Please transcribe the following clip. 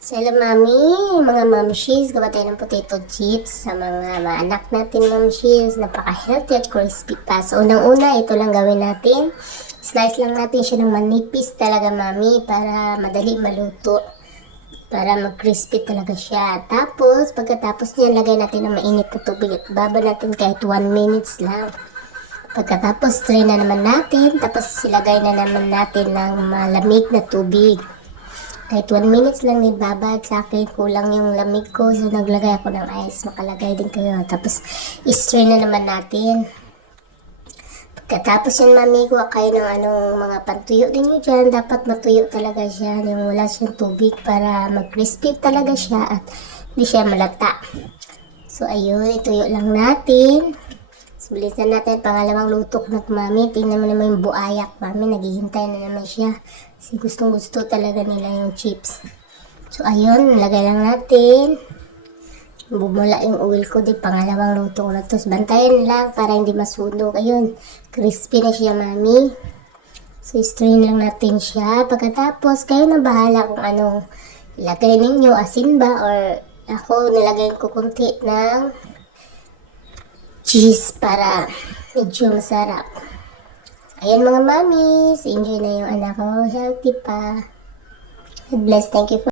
So, hello mami, mga mamshies, gawa tayo ng potato chips sa mga anak natin mamshies. Napaka-healthy at crispy pa. So, unang-una, ito lang gawin natin. Slice lang natin siya ng manipis talaga mami para madali maluto. Para mag-crispy talaga siya. Tapos, pagkatapos niya, lagay natin ng mainit na tubig at baba natin kahit 1 minutes lang. Pagkatapos, try na naman natin. Tapos, silagay na naman natin ng malamig na tubig. Kahit 1 minutes lang din babad sa akin, kulang yung lamig ko. So, naglagay ako ng ice. Makalagay din kayo. Tapos, i-strain na naman natin. Pagkatapos yan, mami, kuha kayo ng mga pantuyo din nyo dyan. Dapat matuyo talaga siya. Yung wala siyang tubig para mag-crispy talaga siya at hindi siya malata. So, ayun, ituyo lang natin. So, bilisan natin. Pangalawang luto ko na mami. Tingnan mo naman yung buayak, mami. Naghihintay na naman siya. Kasi gustong gusto talaga nila yung chips. So, ayun. Lagay lang natin. Bumula yung oil ko. Di pangalawang luto ko na to. So, bantayan lang para hindi masunog. Ayun. Crispy na siya, mami. So, strain lang natin siya. Pagkatapos, kayo na bahala kung anong ilagay ninyo. Asin ba? Or ako, nilagay ko kunti ng cheese para medyo masarap. Ayan mga mamis, enjoy na yung anak ko. Healthy pa. God bless. Thank you for